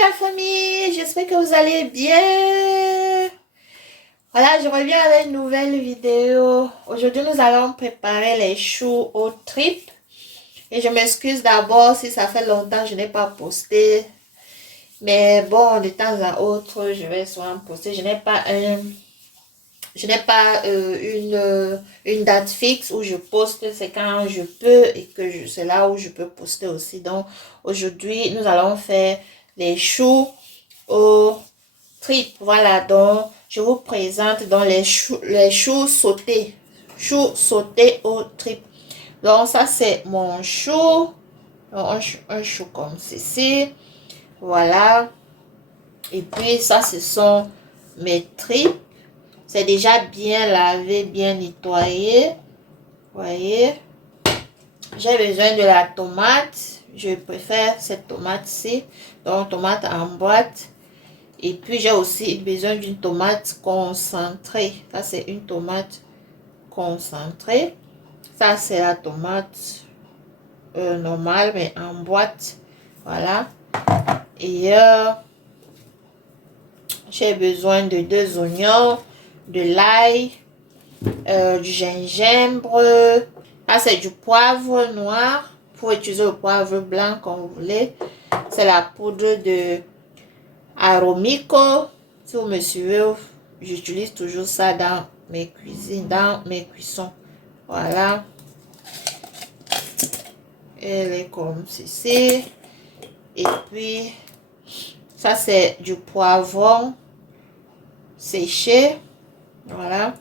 la famille, j'espère que vous allez bien. Voilà, je reviens avec une nouvelle vidéo. Aujourd'hui, nous allons préparer les choux aux tripes. Et je m'excuse d'abord si ça fait longtemps que je n'ai pas posté. Mais bon, de temps à autre, je vais souvent poster. Je n'ai pas une date fixe où je poste. C'est quand je peux et que c'est là où je peux poster aussi. Donc, aujourd'hui, nous allons faire les choux aux tripes. Voilà, donc je vous présente dans les choux sautés. Choux sautés aux tripes. Donc, ça, c'est mon chou. Donc, un chou comme ceci. Voilà. Et puis, ça, ce sont mes tripes. C'est déjà bien lavé, bien nettoyé. Voyez. J'ai besoin de la tomate. Je préfère cette tomate-ci. Donc, tomate en boîte. Et puis, j'ai aussi besoin d'une tomate concentrée. Ça, c'est une tomate concentrée. Ça, c'est la tomate normale, mais en boîte. Voilà. Et j'ai besoin de 2 oignons, de l'ail, du gingembre. Ça, c'est du poivre noir. Vous pouvez utiliser le poivre blanc comme vous voulez. C'est la poudre de Aromico. Si vous me suivez, j'utilise toujours ça dans mes cuisines, dans mes cuissons. Voilà. Elle est comme ceci. Et puis, ça c'est du poivron séché. Voilà.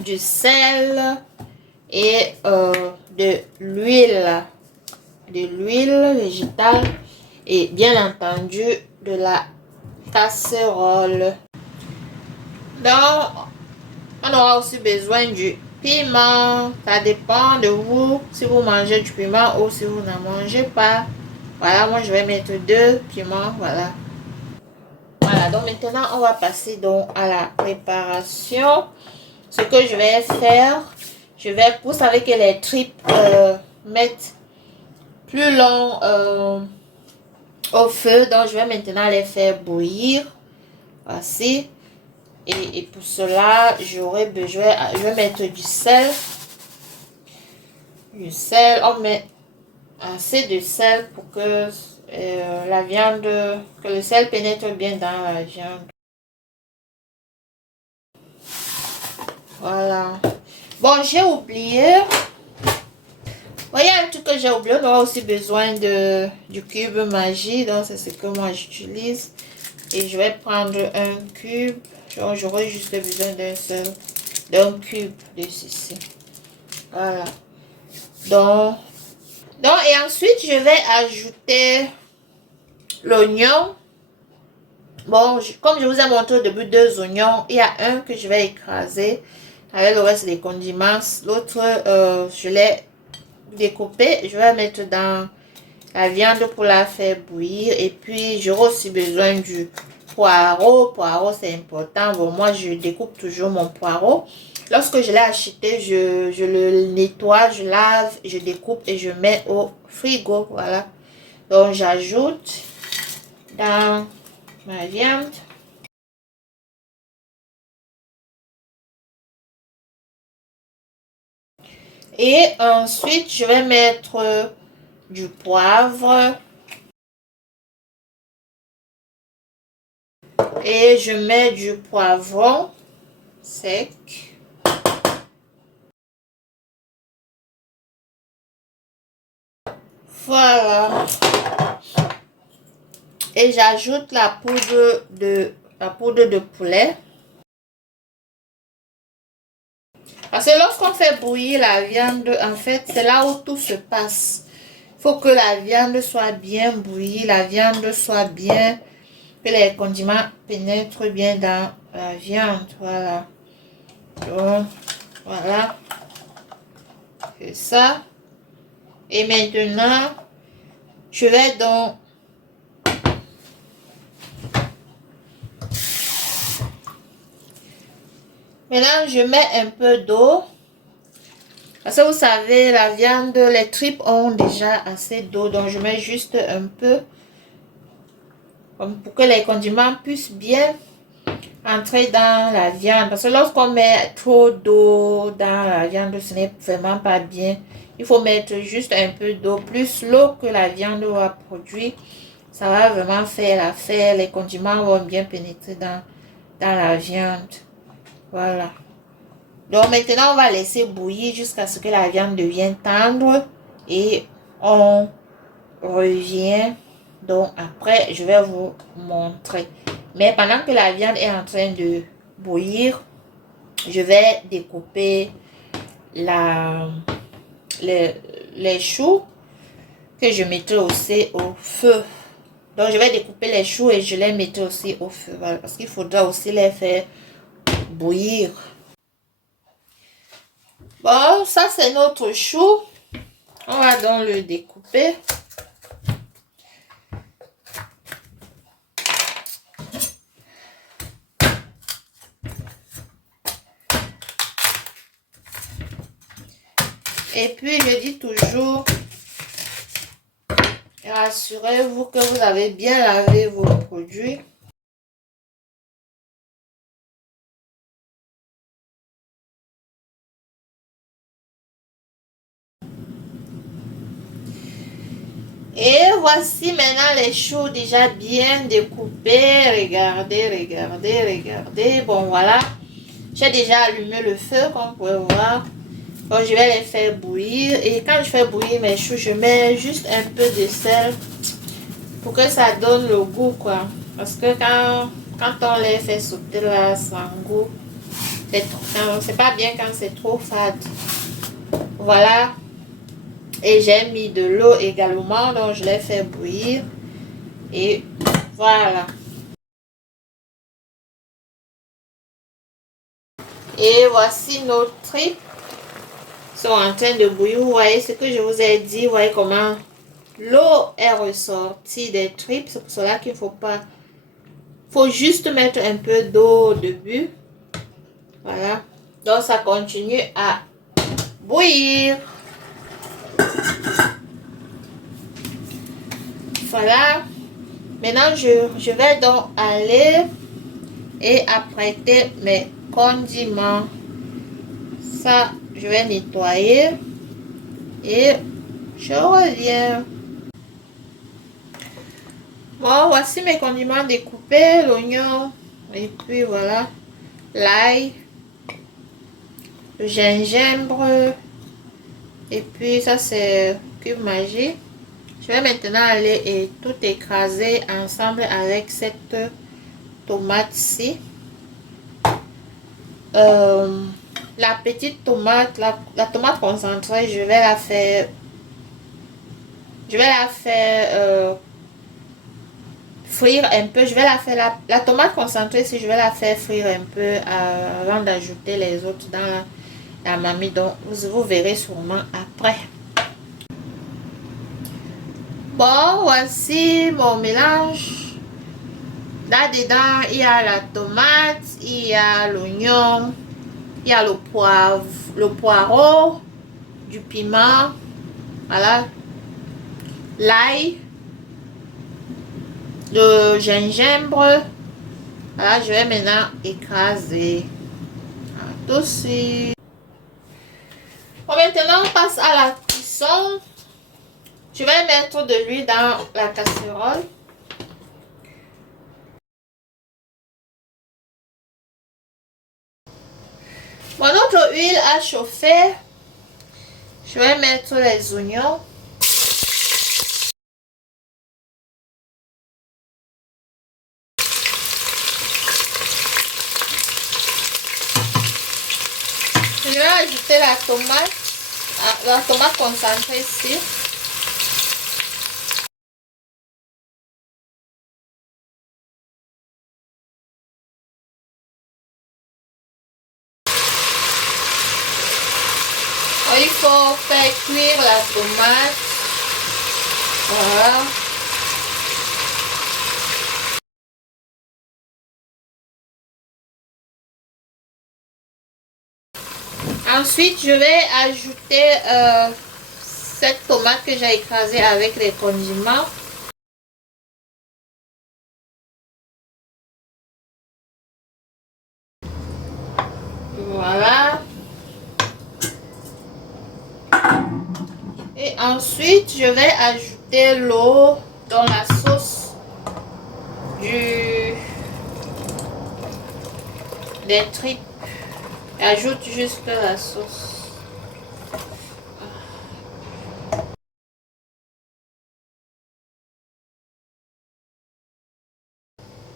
Du sel et de l'huile. De l'huile végétale. Et bien entendu, de la casserole. Donc, on aura aussi besoin du piment. Ça dépend de vous, si vous mangez du piment ou si vous n'en mangez pas. Voilà, moi je vais mettre 2 piments. Voilà. Voilà, donc maintenant on va passer donc à la préparation. Ce que je vais faire, vous savez que les tripes mettent plus long au feu. Donc je vais maintenant les faire bouillir. Voici. Et pour cela, j'aurai besoin, je vais mettre du sel. Du sel, on met assez de sel pour que la viande, que le sel pénètre bien dans la viande. Voilà. Bon, j'ai oublié. Voyez un truc que j'ai oublié, on aura aussi besoin du cube magie. Donc, c'est ce que moi j'utilise. Et je vais prendre un cube. J'aurai juste besoin d'un cube de ceci. Voilà. Donc, et ensuite, je vais ajouter l'oignon. Bon, comme je vous ai montré au début 2 oignons, il y a un que je vais écraser avec le reste des condiments. L'autre, je l'ai découpé. Je vais mettre dans la viande pour la faire bouillir. Et puis, j'aurai aussi besoin du poireau. Poireau, c'est important. Bon, moi, je découpe toujours mon poireau. Lorsque je l'ai acheté, je le nettoie, je lave, je découpe et je mets au frigo. Voilà. Donc, j'ajoute dans ma viande. Et ensuite, je vais mettre du poivre. Et je mets du poivron sec. Voilà. Et j'ajoute la poudre de poulet. Parce que lorsqu'on fait bouillir la viande, en fait, c'est là où tout se passe. Il faut que la viande soit bien bouillie, la viande soit bien, que les condiments pénètrent bien dans la viande. Voilà. Donc, voilà. C'est ça. Et maintenant, je vais donc maintenant, je mets un peu d'eau. Parce que vous savez, la viande, les tripes ont déjà assez d'eau. Donc, je mets juste un peu comme pour que les condiments puissent bien entrer dans la viande. Parce que lorsqu'on met trop d'eau dans la viande, ce n'est vraiment pas bien. Il faut mettre juste un peu d'eau, plus l'eau que la viande va produire. Ça va vraiment faire l'affaire. Les condiments vont bien pénétrer dans la viande. Voilà. Donc maintenant, on va laisser bouillir jusqu'à ce que la viande devienne tendre. Et on revient. Donc après, je vais vous montrer. Mais pendant que la viande est en train de bouillir, je vais découper les choux que je mettrai aussi au feu. Donc je vais découper les choux et je les mettrai aussi au feu. Voilà, parce qu'il faudra aussi les faire bouillir. Bon, ça c'est notre chou. On va donc le découper. Et puis je dis toujours, rassurez-vous que vous avez bien lavé vos produits. Et voici maintenant les choux déjà bien découpés. Regardez, regardez, regardez. Bon, voilà. J'ai déjà allumé le feu, comme vous pouvez voir. Donc, je vais les faire bouillir. Et quand je fais bouillir mes choux, je mets juste un peu de sel pour que ça donne le goût, quoi. Parce que quand on les fait sauter là, sans goût, c'est pas bien quand c'est trop fade. Voilà. Et j'ai mis de l'eau également, donc je l'ai fait bouillir. Et voilà. Et voici nos tripes. Sont en train de bouillir. Vous voyez ce que je vous ai dit. Vous voyez comment l'eau est ressortie des tripes. C'est pour cela qu'il faut pas... faut juste mettre un peu d'eau au début. Voilà. Donc ça continue à bouillir. Voilà. Maintenant, je vais donc aller et apprêter mes condiments. Ça, je vais nettoyer. Et je reviens. Bon, voici mes condiments découpés. L'oignon. Et puis voilà. L'ail. Le gingembre. Et puis ça, c'est cube magie. Je vais maintenant aller et tout écraser ensemble avec cette tomate-ci. La petite tomate, la tomate concentrée, je vais la faire frire un peu. Je vais la faire la tomate concentrée, si je vais la faire frire un peu avant d'ajouter les autres dans la marmite. Donc vous verrez sûrement après. Bon, voici mon mélange. Là-dedans, il y a la tomate, il y a l'oignon, il y a le poireau, du piment, voilà, l'ail, le gingembre. Voilà, je vais maintenant écraser tout de suite. Bon, maintenant, on passe à la cuisson. Je vais mettre de l'huile dans la casserole. Bon, notre huile a chauffé. Je vais mettre les oignons. Je vais ajouter la tomate concentrée ici. Il faut faire cuire la tomate. Voilà. Ensuite, je vais ajouter cette tomate que j'ai écrasée avec les condiments. Voilà. Et ensuite, je vais ajouter l'eau dans la sauce des tripes. Ajoute juste la sauce.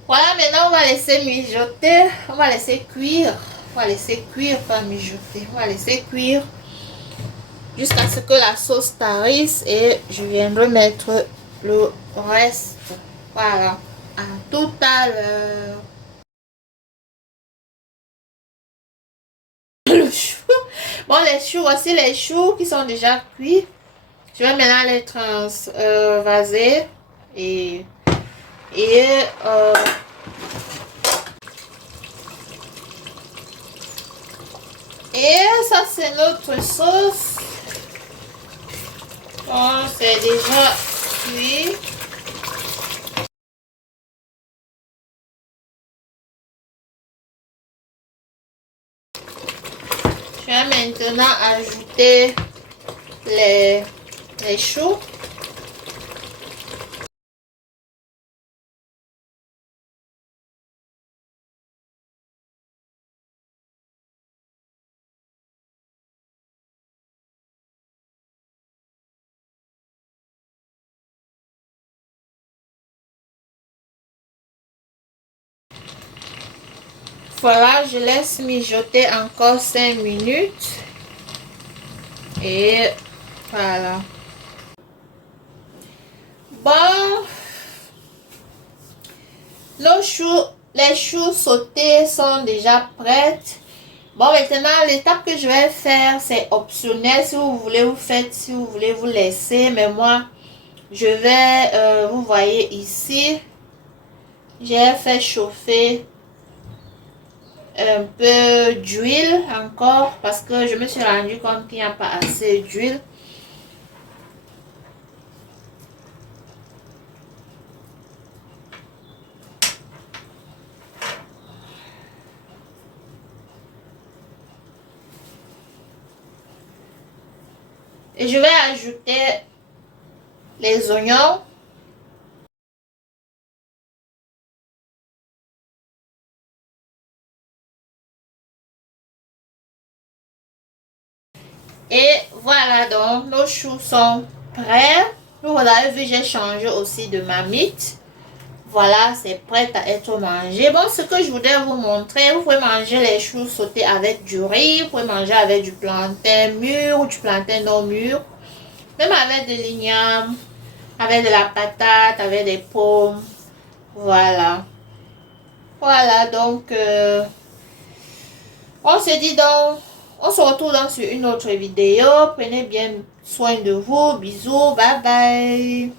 Voilà, maintenant on va laisser mijoter. On va laisser cuire. On va laisser cuire, pas mijoter. On va laisser cuire jusqu'à ce que la sauce tarisse et je viendrai mettre le reste. Voilà. À tout à l'heure. Le chou. Bon, les choux, voici les choux qui sont déjà cuits. Je vais maintenant les transvaser et euh, et ça c'est notre sauce. Bon, c'est déjà cuit. Je vais maintenant ajouter les choux. Voilà, je laisse mijoter encore 5 minutes. Et voilà. Bon, les choux sautés sont déjà prêtes. Bon, maintenant, l'étape que je vais faire, c'est optionnel. Si vous voulez, vous faites. Si vous voulez, vous laissez. Mais moi, je vais, vous voyez ici, j'ai fait chauffer un peu d'huile encore parce que je me suis rendu compte qu'il n'y a pas assez d'huile. Et je vais ajouter les oignons. Et voilà, donc nos choux sont prêts. Vous avez vu, j'ai changé aussi de marmite. Voilà, c'est prêt à être mangé. Bon, ce que je voudrais vous montrer, vous pouvez manger les choux sautés avec du riz, vous pouvez manger avec du plantain mûr ou du plantain non mûr, même avec de l'igname, avec de la patate, avec des pommes. Voilà. Voilà, donc, on se dit donc, on se retrouve dans une autre vidéo. Prenez bien soin de vous. Bisous, bye bye.